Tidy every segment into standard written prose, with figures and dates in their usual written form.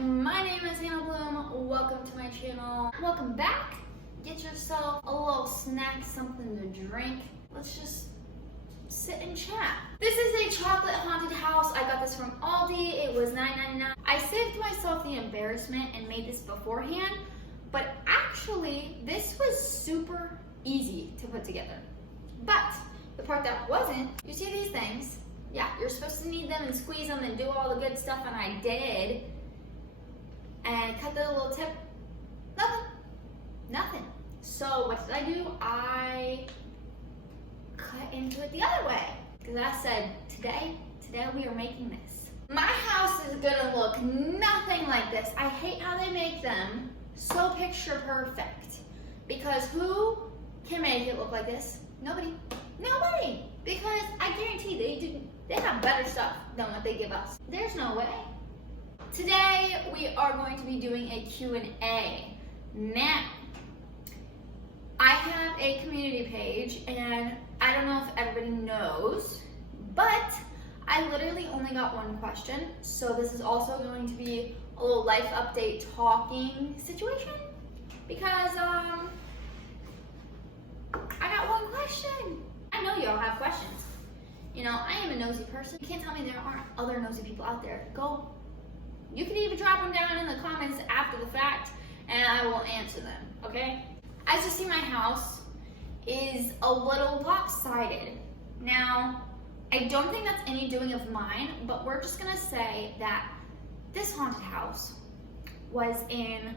my name is Hannah Bloom. Welcome to my channel. Welcome back. Get yourself a little snack, something to drink. Let's just sit and chat. This is a chocolate haunted house. I got this from Aldi. It was $9.99. I saved myself the embarrassment and made this beforehand, but actually this was super easy to put together. But the part that wasn't, you see these things? Yeah, you're supposed to knead them and squeeze them and do all the good stuff, and I did. And cut the little tip. Nothing. So what did I do? I cut into it the other way. Because I said, today we are making this. My house is gonna look nothing like this. I hate how they make them so picture perfect. Because who can make it look like this? Nobody. Nobody. Because I guarantee they have better stuff than what they give us. There's no way. Today we are going to be doing a Q&A. Now, I have a community page, and I don't know if everybody knows, but I literally only got one question. So this is also going to be a little life update talking situation because I got one question. I know y'all have questions. You know, I am a nosy person. You can't tell me there aren't other nosy people out there. You can even drop them down in the comments after the fact and I will answer them, okay? As you see, my house is a little lopsided. Now, I don't think that's any doing of mine, but we're just gonna say that this haunted house was in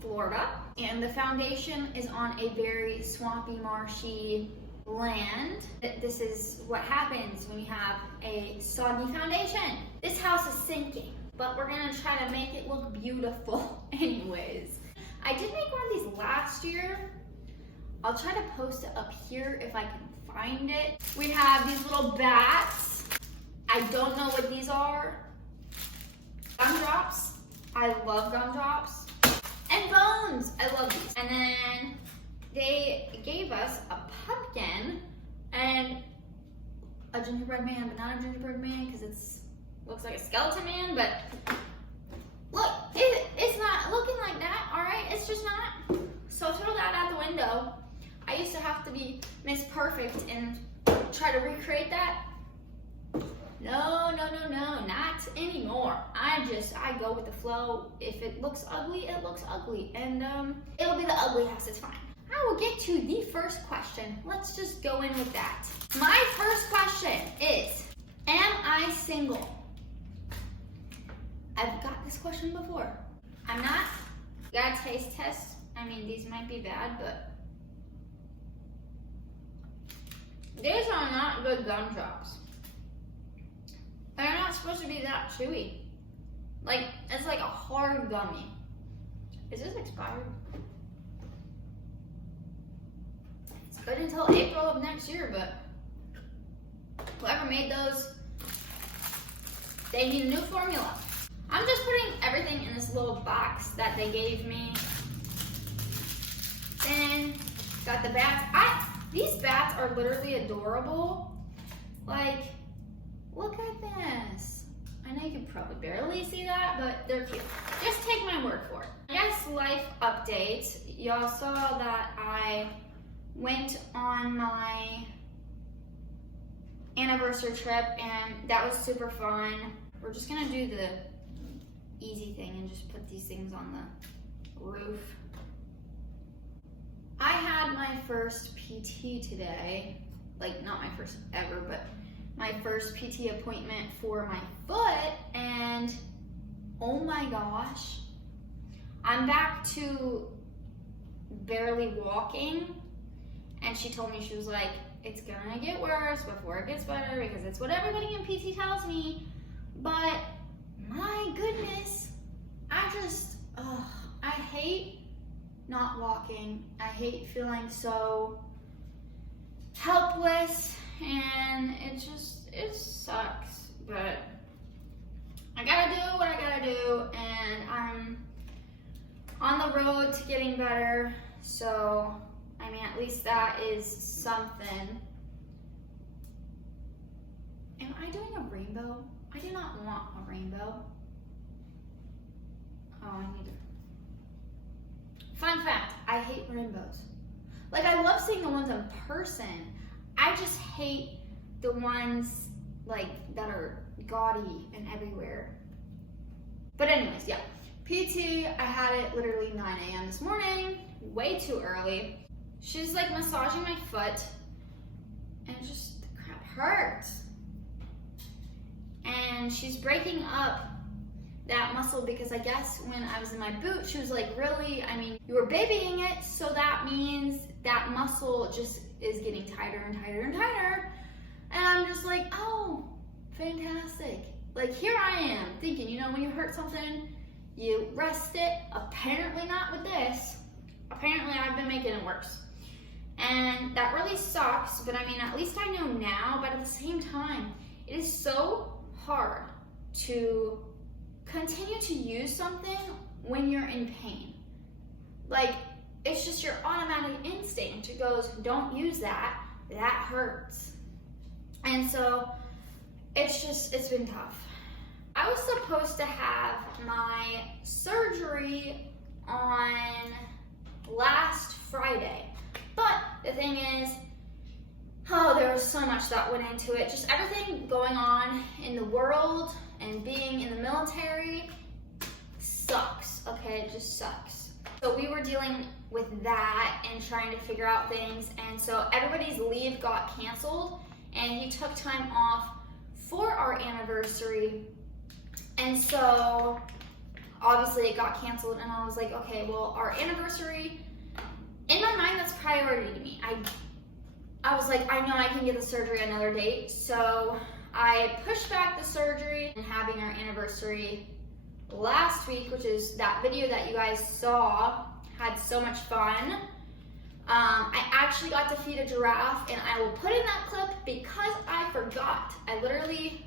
Florida, and the foundation is on a very swampy, marshy land. This is what happens when you have a soggy foundation. This house is sinking, but we're gonna try to make it look beautiful anyways. I did make one of these last year. I'll try to post it up here if I can find it. We have these little bats. I don't know what these are. Gumdrops. I love gumdrops. And bones. I love these. And then they gave us a pumpkin and a gingerbread man, but not a gingerbread man because it's looks like a skeleton man, but look, it's not looking like that, all right? It's just not. So throw that out the window. I used to have to be Miss Perfect and try to recreate that. No, not anymore. I go with the flow. If it looks ugly, it looks ugly. And it'll be the ugly house, it's fine. I will get to the first question. Let's just go in with that. My first question is, am I single? I've got this question before. I'm not. Got a taste test. I mean, these might be bad, but these are not good gumdrops. They're not supposed to be that chewy. Like, it's like a hard gummy. Is this expired? It's good until April of next year, but whoever made those, they need a new formula. I'm just putting everything in this little box that they gave me. Then got the bats. These bats are literally adorable. Like, look at this. I know you can probably barely see that, but they're cute. Just take my word for it. Yes, life update. Y'all saw that I went on my anniversary trip and that was super fun. We're just gonna do the easy thing and just put these things on the roof. I had my first PT today, like not my first ever, but my first PT appointment for my foot, and oh my gosh, I'm back to barely walking, and she told me, she was like, it's gonna get worse before it gets better because it's what everybody in PT tells me, but my goodness, I hate not walking. I hate feeling so helpless, and it sucks, but I gotta do what I gotta do, and I'm on the road to getting better, so, I mean, at least that is something. Am I doing a rainbow? I do not want a rainbow. Fun fact, I hate rainbows. Like, I love seeing the ones in person. I just hate the ones, like, that are gaudy and everywhere. But anyways, yeah. PT, I had it literally 9 a.m. this morning, way too early. She's like massaging my foot, and just, the crap hurts. And she's breaking up that muscle because I guess when I was in my boot, she was like, really, I mean, you were babying it, so that means that muscle just is getting tighter and tighter and tighter. And I'm just like, oh, fantastic. Like, here I am thinking, you know, when you hurt something, you rest it. Apparently not with this. Apparently I've been making it worse. And that really sucks, but I mean, at least I know now, but at the same time, it is so hard to continue to use something when you're in pain. Like, it's just your automatic instinct. It goes, don't use that, that hurts. And so, it's been tough. I was supposed to have my surgery on last Friday, but the thing is, oh, there was so much that went into it. Just everything going on in the world and being in the military sucks, okay? It just sucks. So we were dealing with that and trying to figure out things, and so everybody's leave got canceled, and he took time off for our anniversary, and so obviously it got canceled, and I was like, okay, well, our anniversary, in my mind, that's priority to me. I was like, I know I can get the surgery another date, so I pushed back the surgery and having our anniversary last week, which is that video that you guys saw, had so much fun. I actually got to feed a giraffe, and I will put in that clip because I forgot. I literally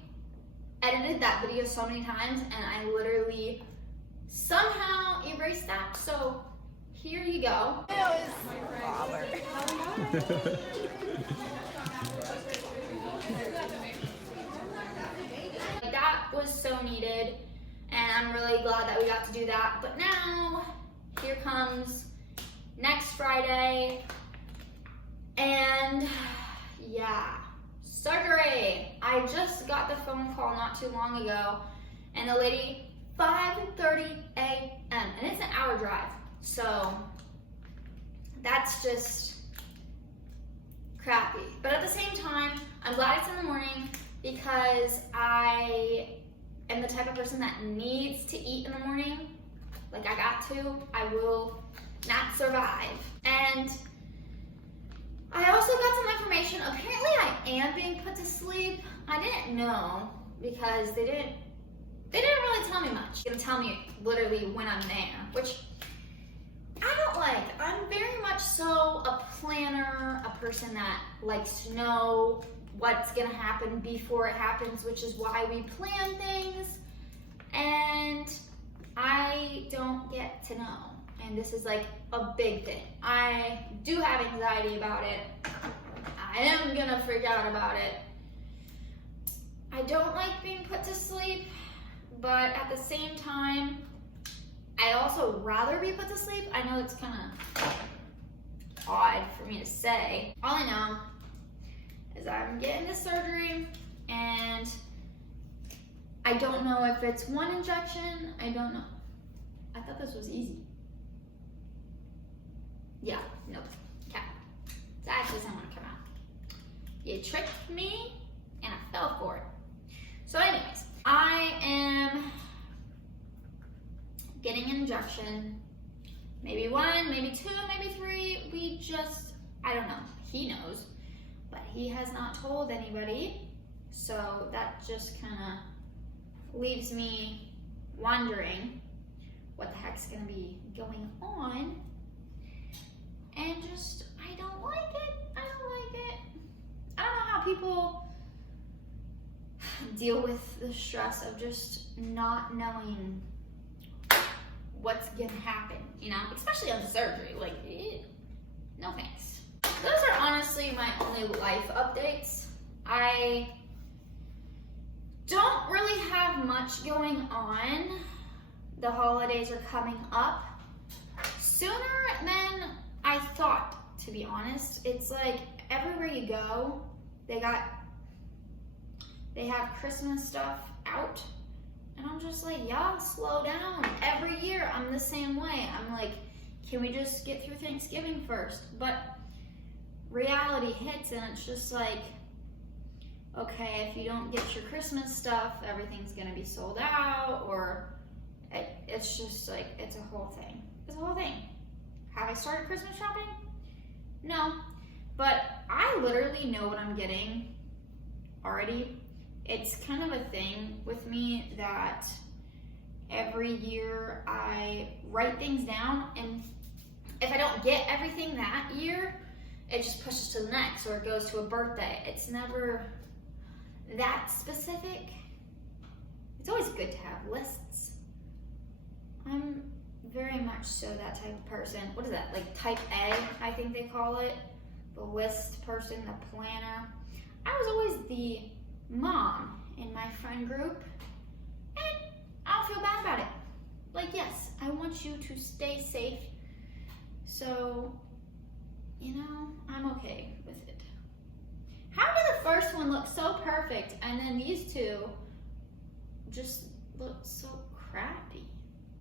edited that video so many times, and I literally somehow erased that, so here you go. That was so needed, and I'm really glad that we got to do that. But now, here comes next Friday, and yeah, surgery. I just got the phone call not too long ago, and the lady, 5:30 a.m., and it's an hour drive, so that's just crappy. But at the same time, I'm glad it's in the morning because I am the type of person that needs to eat in the morning. Like, I got to, I will not survive. And I also got some information. Apparently I am being put to sleep. I didn't know because they didn't really tell me much. They didn't tell me literally when I'm there, which I don't like. I'm very much so a planner, a person that likes to know what's gonna happen before it happens, which is why we plan things, and I don't get to know. And this is like a big thing. I do have anxiety about it. I am gonna freak out about it. I don't like being put to sleep, but at the same time, I also rather be put to sleep. I know it's kind of odd for me to say. All I know is I'm getting this surgery, and I don't know if it's one injection. I don't know. I thought this was easy. Yeah, nope. Okay. That doesn't want to come out. You tricked me, and I fell for it. So anyways, I am getting an injection. Maybe one, maybe two, maybe three. I don't know. He knows, but he has not told anybody. So that just kind of leaves me wondering what the heck's gonna be going on. And just, I don't like it. I don't like it. I don't know how people deal with the stress of just not knowing what's gonna happen, you know, especially on the surgery. Like, no thanks. Those are honestly my only life updates. I don't really have much going on. The holidays are coming up, Sooner than I thought, to be honest. It's like everywhere you go, they have Christmas stuff out. And I'm just like, y'all slow down. Every year I'm the same way. I'm like, can we just get through Thanksgiving first? But reality hits and it's just like, okay, if you don't get your Christmas stuff, everything's gonna be sold out, or it's just like, it's a whole thing. It's a whole thing. Have I started Christmas shopping? No, but I literally know what I'm getting already. It's kind of a thing with me that every year I write things down, and if I don't get everything that year, it just pushes to the next, or it goes to a birthday. It's never that specific. It's always good to have lists. I'm very much so that type of person. What is that, like type A, I think they call it? The list person, the planner. I was always the mom in my friend group, and I don't feel bad about it. Like, yes, I want you to stay safe, so, you know, I'm okay with it. How did the first one look so perfect, and then these two just look so crappy?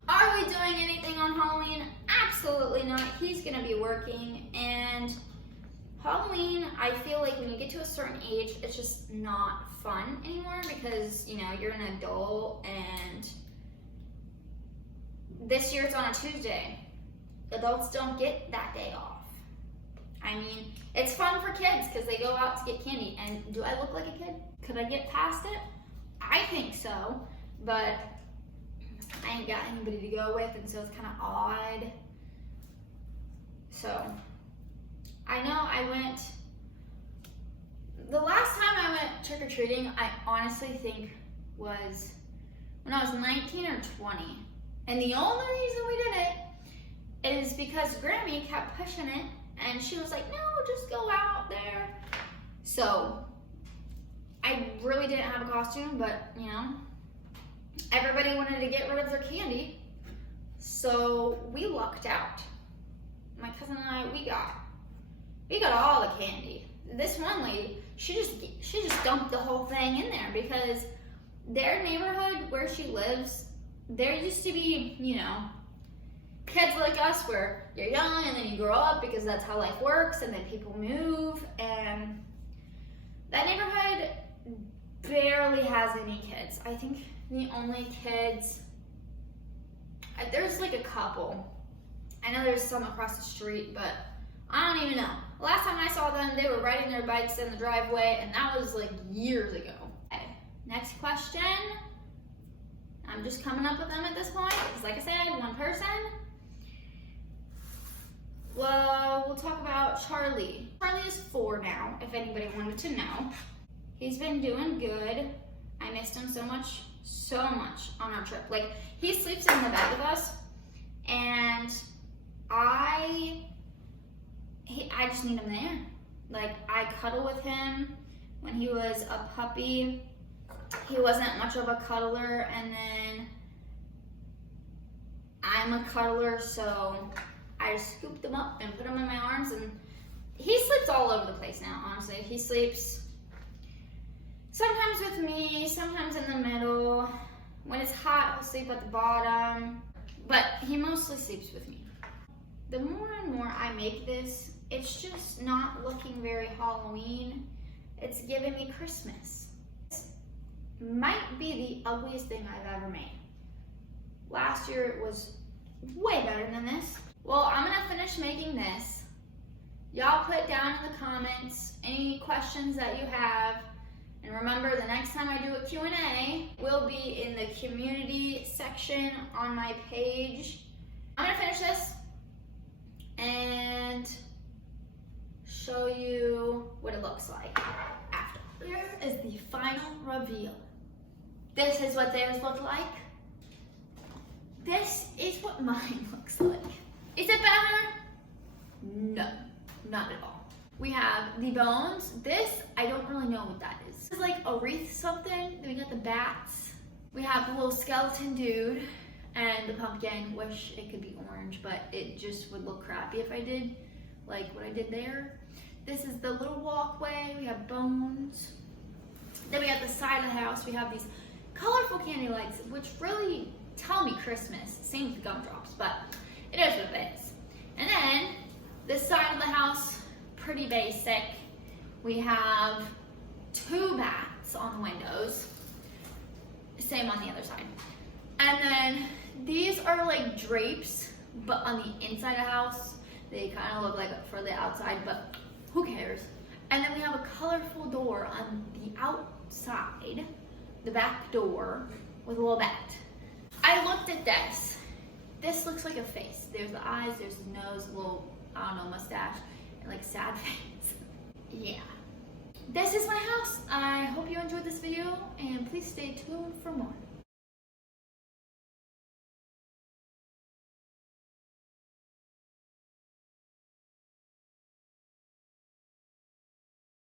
Are we doing anything on Halloween? Absolutely not. He's gonna be working, and Halloween, I feel like when you get to a certain age, it's just not fun anymore because, you know, you're an adult, and this year it's on a Tuesday. Adults don't get that day off. I mean, it's fun for kids because they go out to get candy. And do I look like a kid? Could I get past it? I think so, but I ain't got anybody to go with, and so it's kind of odd. So I know the last time I went trick-or-treating, I honestly think was when I was 19 or 20. And the only reason we did it is because Grammy kept pushing it, and she was like, no, just go out there. So I really didn't have a costume, but you know, everybody wanted to get rid of their candy. So we lucked out. My cousin and I, we got all the candy. This one lady, she just dumped the whole thing in there because their neighborhood where she lives, there used to be, you know, kids like us where you're young and then you grow up because that's how life works, and then people move, and that neighborhood barely has any kids. I think the only kids, there's like a couple. I know there's some across the street, but I don't even know. Last time I saw them, they were riding their bikes in the driveway, and that was like years ago. Okay, next question. I'm just coming up with them at this point, because like I said, one person. Well, we'll talk about Charlie. Charlie is 4 now, if anybody wanted to know. He's been doing good. I missed him so much on our trip. Like, he sleeps in the bed with us, and I just need him there. Like, I cuddle with him. When he was a puppy, he wasn't much of a cuddler, and then I'm a cuddler, so I just scooped him up and put him in my arms, and he sleeps all over the place now, honestly. He sleeps sometimes with me, sometimes in the middle. When it's hot, he'll sleep at the bottom, but he mostly sleeps with me. The more and more I make this, it's just not looking very Halloween. It's giving me Christmas. This might be the ugliest thing I've ever made. Last year it was way better than this. Well, I'm gonna finish making this. Y'all put down in the comments any questions that you have. And remember, the next time I do a Q&A will be in the community section on my page. I'm gonna finish this and show you what it looks like after. Here is the final reveal. This is what theirs look like. This is what mine looks like. Is it better? No, not at all. We have the bones. This, I don't really know what that is. It's like a wreath something. Then we got the bats. We have the little skeleton dude. And the pumpkin, wish it could be orange, but it just would look crappy if I did like what I did there. This is the little walkway. We have bones. Then we have the side of the house. We have these colorful candy lights, which really tell me Christmas. Same with the gumdrops, but it is what it is. And then this side of the house, pretty basic. We have 2 bats on the windows. Same on the other side. And then these are like drapes, but on the inside of the house, they kind of look like for the outside, but who cares? And then we have a colorful door on the outside, the back door, with a little bat. I looked at this. This looks like a face. There's the eyes, there's the nose, a little, I don't know, mustache, and like sad face. Yeah. This is my house. I hope you enjoyed this video, and please stay tuned for more.